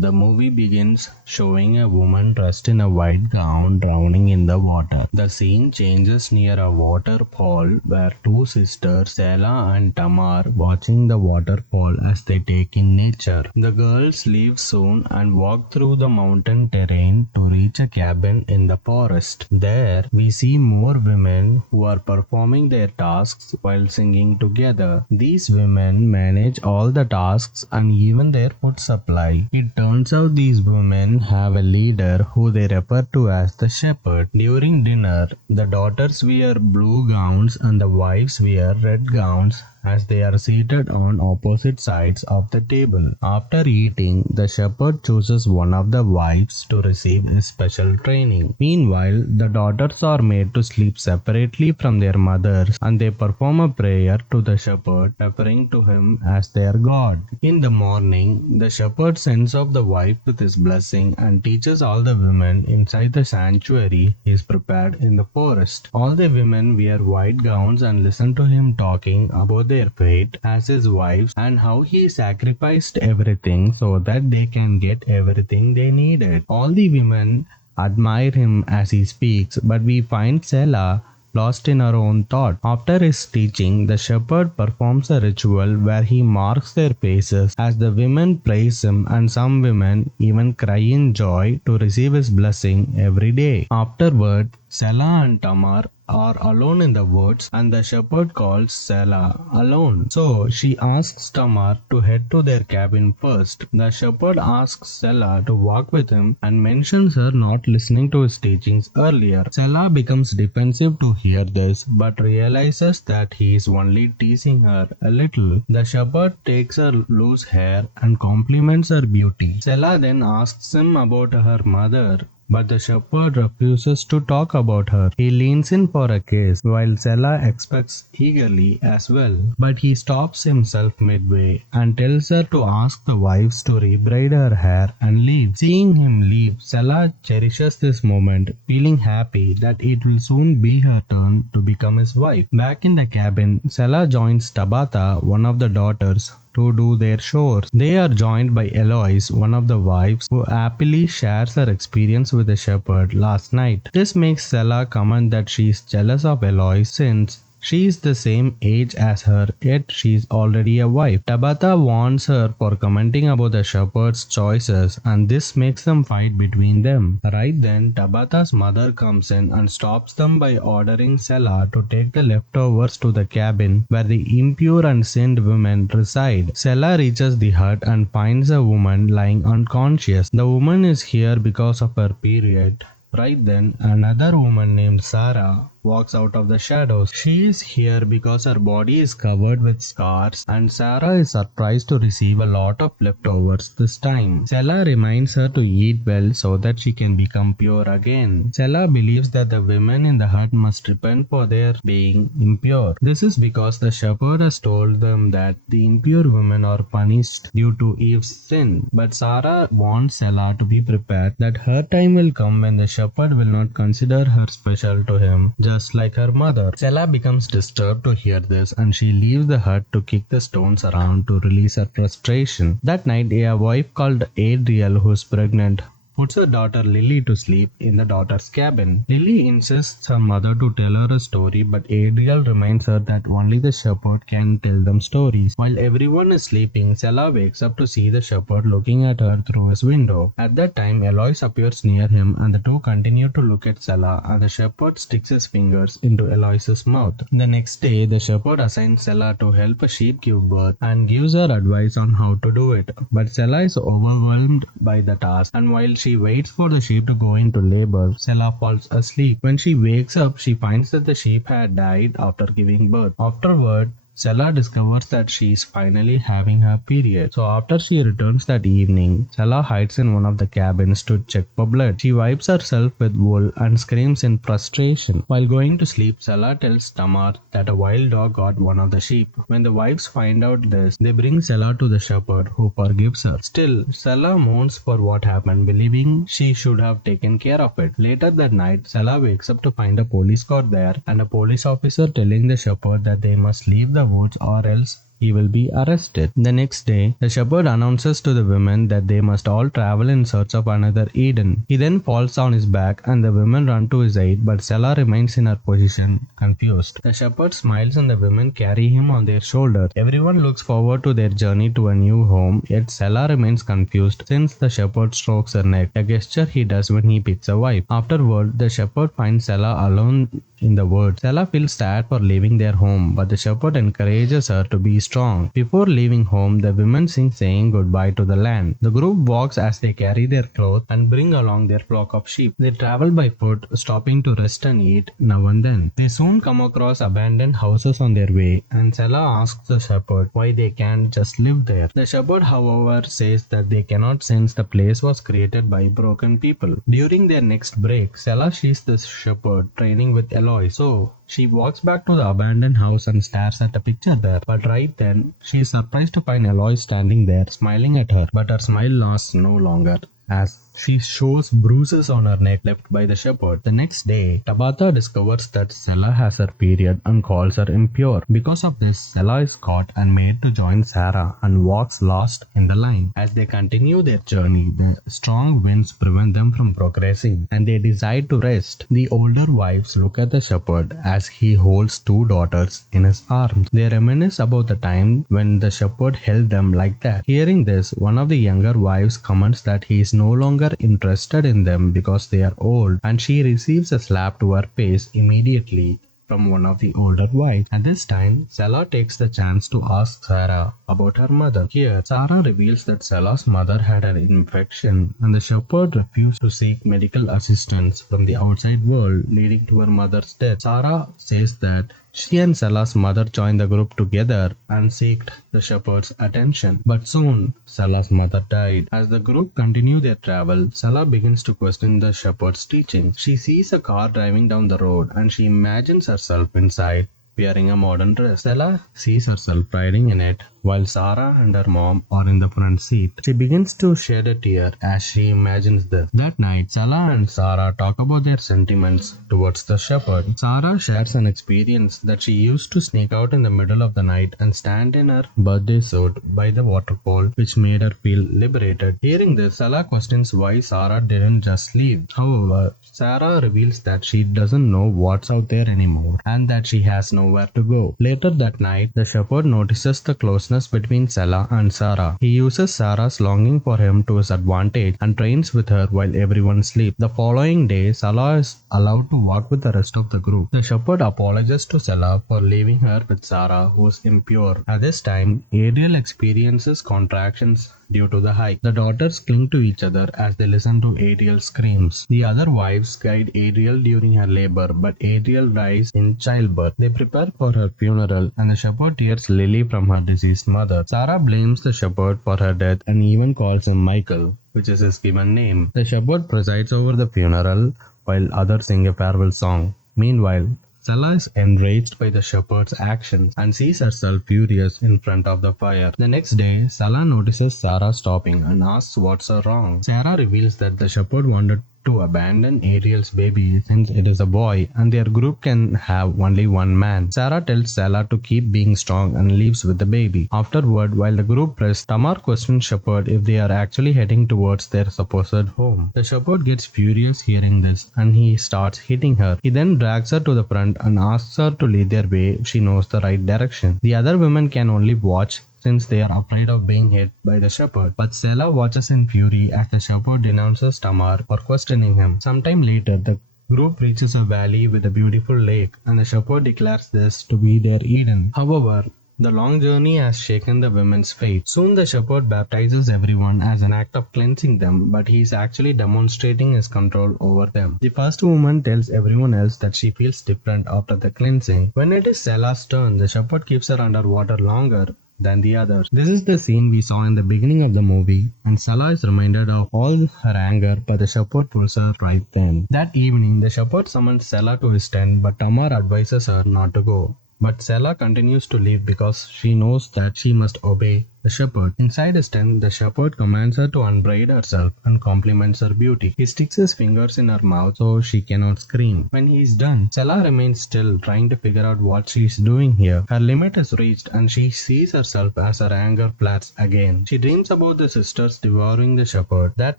The movie begins showing a woman dressed in a white gown drowning in the water. The scene changes near a waterfall where two sisters, Sela and Tamar, watching the waterfall as they take in nature. The girls leave soon and walk through the mountain terrain to reach a cabin in the forest. There, we see more women who are performing their tasks while singing together. These women manage all the tasks and even their food supply. It turns out these women have a leader who they refer to as the shepherd. During dinner, the daughters wear blue gowns and the wives wear red gowns as they are seated on opposite sides of the table. After eating, the shepherd chooses one of the wives to receive a special training. Meanwhile, the daughters are made to sleep separately from their mothers and they perform a prayer to the shepherd, referring to him as their god. In the morning, the shepherd sends off the wife with his blessing and teaches all the women inside the sanctuary he is prepared in the forest. All the women wear white gowns and listen to him talking about their fate as his wives and how he sacrificed everything so that they can get everything they needed. All the women admire him as he speaks, but we find Sela lost in her own thought. After his teaching, the shepherd performs a ritual where he marks their faces as the women praise him and some women even cry in joy to receive his blessing every day. Afterward, Sela and Tamar are alone in the woods and the shepherd calls Sela alone. So she asks Tamar to head to their cabin first. The shepherd asks Sela to walk with him and mentions her not listening to his teachings earlier. Sela becomes defensive to hear this but realizes that he is only teasing her a little. The shepherd takes her loose hair and compliments her beauty. Sela then asks him about her mother, but the shepherd refuses to talk about her. He leans in for a kiss, while Sela expects eagerly as well. But he stops himself midway and tells her to ask the wives to rebraid her hair and leave. Seeing him leave, Sela cherishes this moment, feeling happy that it will soon be her turn to become his wife. Back in the cabin, Sela joins Tabitha, one of the daughters, to do their chores. They are joined by Eloise, one of the wives, who happily shares her experience with the shepherd last night. This makes Sela comment that she is jealous of Eloise since she is the same age as her, yet she is already a wife. Tabitha warns her for commenting about the shepherd's choices, and this makes them fight between them. Right then, Tabitha's mother comes in and stops them by ordering Sela to take the leftovers to the cabin where the impure and sinned women reside. Sela reaches the hut and finds a woman lying unconscious. The woman is here because of her period. Right then, another woman named Sarah walks out of the shadows. She is here because her body is covered with scars and Sarah is surprised to receive a lot of leftovers this time. Sela reminds her to eat well so that she can become pure again. Sela believes that the women in the hut must repent for their being impure. This is because the shepherd has told them that the impure women are punished due to Eve's sin. But Sarah wants Sela to be prepared that her time will come when the shepherd will not consider her special to him, just like her mother. Sela becomes disturbed to hear this and she leaves the hut to kick the stones around to release her frustration. That night, a wife called Adriel, who is pregnant, puts her daughter Lily to sleep in the daughter's cabin. Lily insists her mother to tell her a story, but Adriel reminds her that only the shepherd can tell them stories. While everyone is sleeping, Sela wakes up to see the shepherd looking at her through his window. At that time, Eloise appears near him and the two continue to look at Sela and the shepherd sticks his fingers into Eloise's mouth. The next day, the shepherd assigns Sela to help a sheep give birth and gives her advice on how to do it. But Sela is overwhelmed by the task, and while she waits for the sheep to go into labor, Sela falls asleep. When she wakes up, she finds that the sheep had died after giving birth. Afterward, Sela discovers that she is finally having her period. So after she returns that evening, Sela hides in one of the cabins to check for blood. She wipes herself with wool and screams in frustration. While going to sleep, Sela tells Tamar that a wild dog got one of the sheep. When the wives find out this, they bring Sela to the shepherd, who forgives her. Still, Sela mourns for what happened, believing she should have taken care of it. Later that night, Sela wakes up to find a police car there and a police officer telling the shepherd that they must leave the woods or else he will be arrested. The next day, the shepherd announces to the women that they must all travel in search of another Eden. He then falls on his back and the women run to his aid, but Selah remains in her position, confused. The shepherd smiles and the women carry him on their shoulders. Everyone looks forward to their journey to a new home, yet Selah remains confused since the shepherd strokes her neck, a gesture he does when he picks a wife. Afterward, the shepherd finds Selah alone in the woods. Selah feels sad for leaving their home, but the shepherd encourages her to be strong. Before leaving home, the women sing saying goodbye to the land. The group walks as they carry their clothes and bring along their flock of sheep. They travel by foot, stopping to rest and eat now and then. They soon come across abandoned houses on their way, and Selah asks the shepherd why they can't just live there. The shepherd, however, says that they cannot since the place was created by broken people. During their next break, Selah sees the shepherd training with Eloy, so she walks back to the abandoned house and stares at a picture there. But right then, she is surprised to find Eloy standing there, smiling at her. But her smile lasts no longer, as she shows bruises on her neck left by the shepherd. The next day, Tabitha discovers that Selah has her period and calls her impure. Because of this, Selah is caught and made to join Sarah and walks last in the line. As they continue their journey, the strong winds prevent them from progressing and they decide to rest. The older wives look at the shepherd as he holds two daughters in his arms. They reminisce about the time when the shepherd held them like that. Hearing this, one of the younger wives comments that he is no longer interested in them because they are old, and she receives a slap to her face immediately from one of the older wives. At this time, Selah takes the chance to ask Sarah about her mother. Here, Sarah reveals that Selah's mother had an infection and the shepherd refused to seek medical assistance from the outside world, leading to her mother's death. Sarah says that she and Selah's mother joined the group together and sought the shepherd's attention. But soon, Selah's mother died. As the group continue their travel, Selah begins to question the shepherd's teachings. She sees a car driving down the road and she imagines herself inside, wearing a modern dress. Selah sees herself riding in it while Sarah and her mom are in the front seat. She begins to shed a tear as she imagines this. That night, Selah and Sarah talk about their sentiments towards the shepherd. Sarah shares an experience that she used to sneak out in the middle of the night and stand in her birthday suit by the waterfall, which made her feel liberated. Hearing this, Selah questions why Sarah didn't just leave. However, Sarah reveals that she doesn't know what's out there anymore and that she has nowhere to go. Later that night, the shepherd notices the closeness between Selah and Sarah. He uses Sarah's longing for him to his advantage and trains with her while everyone sleeps. The following day, Selah is allowed to walk with the rest of the group. The shepherd apologizes to Selah for leaving her with Sarah, who is impure. At this time, Ariel experiences contractions due to the hike. The daughters cling to each other as they listen to Ariel's screams. The other wives guide Ariel during her labor, but Ariel dies in childbirth. They prepare for her funeral and the shepherd tears Lily from her deceased mother. Sarah blames the shepherd for her death and even calls him Michael, which is his given name. The shepherd presides over the funeral while others sing a farewell song. Meanwhile, Selah is enraged by the shepherd's actions and sees herself furious in front of the fire. The next day, Selah notices Sarah stopping and asks what's wrong. Sarah reveals that the shepherd wanted to abandon Ariel's baby since it is a boy and their group can have only one man. Sarah tells Selah to keep being strong and leaves with the baby. Afterward, while the group rests, Tamar questions Shepherd if they are actually heading towards their supposed home. The shepherd gets furious hearing this and he starts hitting her. He then drags her to the front and asks her to lead their way if she knows the right direction. The other women can only watch since they are afraid of being hit by the shepherd. But Selah watches in fury as the shepherd denounces Tamar for questioning him. Sometime later, the group reaches a valley with a beautiful lake and the shepherd declares this to be their Eden. However, the long journey has shaken the women's faith. Soon the shepherd baptizes everyone as an act of cleansing them, but he is actually demonstrating his control over them. The first woman tells everyone else that she feels different after the cleansing. When it is Selah's turn, the shepherd keeps her underwater longer than the others. This is the scene we saw in the beginning of the movie, and Selah is reminded of all her anger, but the shepherd pulls her right then. That evening, the shepherd summons Selah to his tent, but Tamar advises her not to go. But Selah continues to leave because she knows that she must obey the shepherd. Inside his tent, the shepherd commands her to unbraid herself and compliments her beauty. He sticks his fingers in her mouth so she cannot scream. When he is done, Stella remains still, trying to figure out what she is doing here. Her limit is reached and she sees herself as her anger floods again. She dreams about the sisters devouring the shepherd. That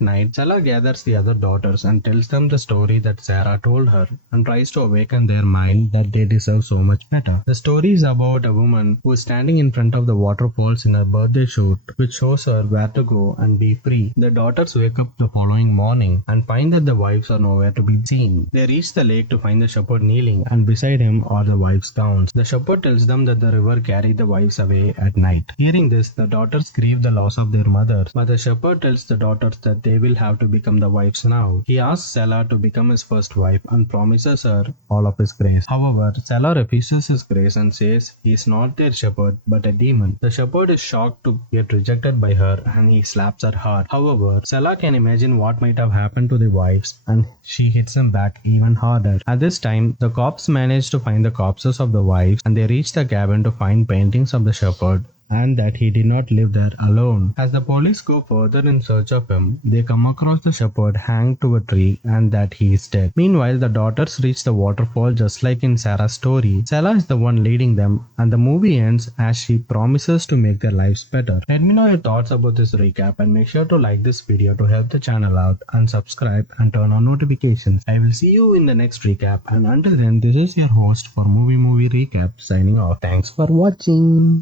night, Stella gathers the other daughters and tells them the story that Sarah told her and tries to awaken their mind that they deserve so much better. The story is about a woman who is standing in front of the waterfalls in her birthday shoot, which shows her where to go and be free. The daughters wake up the following morning and find that the wives are nowhere to be seen. They reach the lake to find the shepherd kneeling, and beside him are the wives' gowns. The shepherd tells them that the river carried the wives away at night. Hearing this, the daughters grieve the loss of their mothers, but the shepherd tells the daughters that they will have to become the wives now. He asks Stella to become his first wife and promises her all of his grace. However, Stella refuses his grace and says he is not their shepherd but a demon. The shepherd is shocked to get rejected by her and he slaps her hard. However, Stella can imagine what might have happened to the wives and she hits him back even harder. At this time, the cops manage to find the corpses of the wives and they reach the cabin to find paintings of the shepherd and that he did not live there alone. As the police go further in search of him, they come across the shepherd hanged to a tree and that he is dead. Meanwhile, the daughters reach the waterfall just like in Sarah's story. Sarah is the one leading them and the movie ends as she promises to make their lives better. Let me know your thoughts about this recap and make sure to like this video to help the channel out and subscribe and turn on notifications. I will see you in the next recap and until then, this is your host for Movie Recap signing off. Thanks for watching.